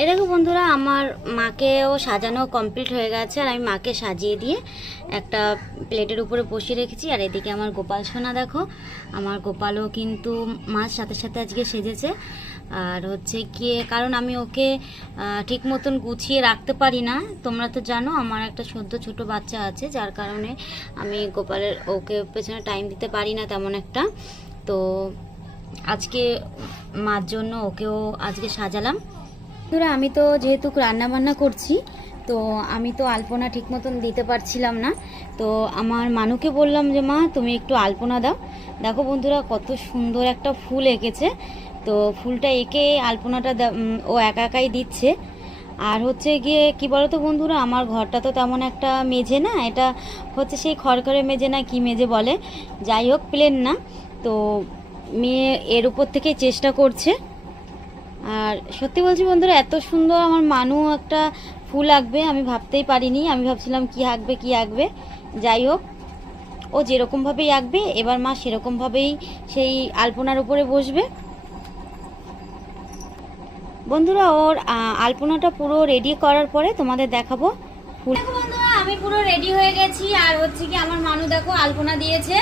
এ দেখো বন্ধুরা আমার মাকেও সাজানো কমপ্লিট হয়ে গেছে আর আমি মাকে সাজিয়ে দিয়ে একটা প্লেটের উপরে বসিয়ে রেখেছি। আর এদিকে আমার গোপাল সোনা দেখো, আমার গোপালও কিন্তু মার সাথে সাথে আজকে সেজেছে। আর হচ্ছে কি, কারণ আমি ওকে ঠিক মতন গুছিয়ে রাখতে পারি না। তোমরা তো জানো আমার একটা সদ্য ছোট বাচ্চা আছে, যার কারণে আমি গোপালের, ওকে পেছনে টাইম দিতে পারি না তেমন একটা। তো আজকে মার জন্য ওকেও আজকে সাজালাম। ধরো আমি তো যেহেতু রান্না বান্না করছি, তো আমি তো আলপনা ঠিক মতন দিতে পারছিলাম না। তো আমার মানুকে বললাম যে, মা, তুমি একটু আলপনা দাও। দেখো বন্ধুরা, কত সুন্দর একটা ফুল এঁকেছে। তো ফুলটা এঁকে আলপনাটা ও একা একাই দিচ্ছে। আর হচ্ছে গিয়ে, কি বলো তো বন্ধুরা, আমার ঘরটা তো তেমন একটা মেঝে না, এটা হচ্ছে সেই খড়খড়ে মেঝে না, কি মেঝে বলে। যাই হোক প্লেন না। তো মেয়ে এর উপর থেকে চেষ্টা করছে। আর সত্যি বলছি বন্ধুরা, এত সুন্দর আমার মানু একটা ফুল আঁকবে, আমি ভাবতেই পারিনি। আমি ভাবছিলাম কি আঁকবে কি আঁকবে। যাই হোক, ও যেরকমভাবেই আঁকবে, এবার মা সেরকমভাবেই সেই আলপনার উপরে বসবে। বন্ধুরা, ওর আলপনাটা পুরো রেডি করার পরে তোমাদের দেখাবো। ফুল বন্ধুরা, আমি পুরো রেডি হয়ে গেছি, আর হচ্ছে কি আমার মানু দেখো আলপনা দিয়েছে।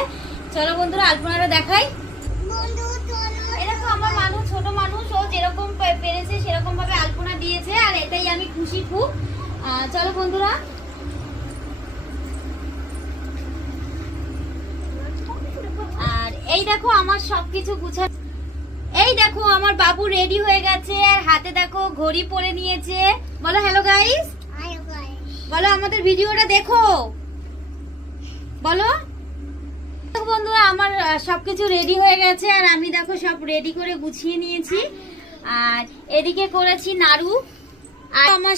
চলো বন্ধুরা, আলপনাটা দেখাই। মানুষ ছোট মানুষ ও যেরকম পেরেছে সেরকম ভাবে আলপনা দিয়েছে আর এটাই আমি খুশি খুব। চলো বন্ধুরা। আর এই দেখো আমার সবকিছু গুছা এই দেখো আমার বাবু রেডি হয়ে গেছে আর হাতে দেখো ঘড়ি পরে নিয়েছে। বলো হ্যালো গাইস বলো আমাদের ভিডিওটা দেখো। বলো। বন্ধুরা, আমার সবকিছু রেডি হয়ে গেছে আর আমি দেখো সব রেডি করে গুছিয়ে নিয়েছি। আর এদিকে করেছি নাড়ু। আর আমার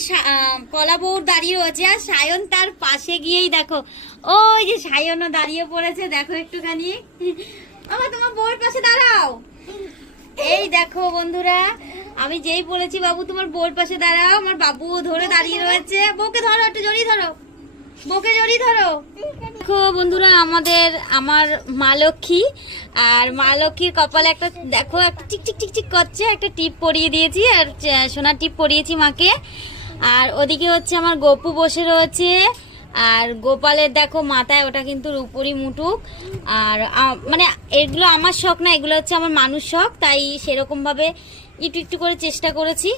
কলা বউর দাঁড়িয়ে রয়েছে আর সায়ন তার পাশে গিয়েই দেখো, ওই যে সায়নও দাঁড়িয়ে পড়েছে, দেখো একটুখানি। আমার তোমার বউয়ের পাশে দাঁড়াও। এই দেখো বন্ধুরা, আমি যেই বলেছি, বাবু, তোমার বউর পাশে দাঁড়াও, আমার বাবু ধরে দাঁড়িয়ে রয়েছে। বউকে ধরো, একটু জড়িয়ে ধরো। বউকে জড়িয়ে ধরো। দেখো বন্ধুরা, আমাদের, আমার মা লক্ষ্মী, আর মা লক্ষ্মীর কপালে একটা, দেখো, একটা চিক চিক চিক চিক করছে, একটা টিপ পরিয়ে দিয়েছি, আর সোনার টিপ পরিয়েছি মাকে। আর ওদিকে হচ্ছে আমার গপু বসে রয়েছে, আর গোপালের দেখো মাথায়, ওটা কিন্তু রূপরি মুটুক। আর মানে এগুলো আমার শখ না, এগুলো হচ্ছে আমার মানুষ শখ, তাই সেরকম ভাবে একটু একটু করে চেষ্টা করেছি।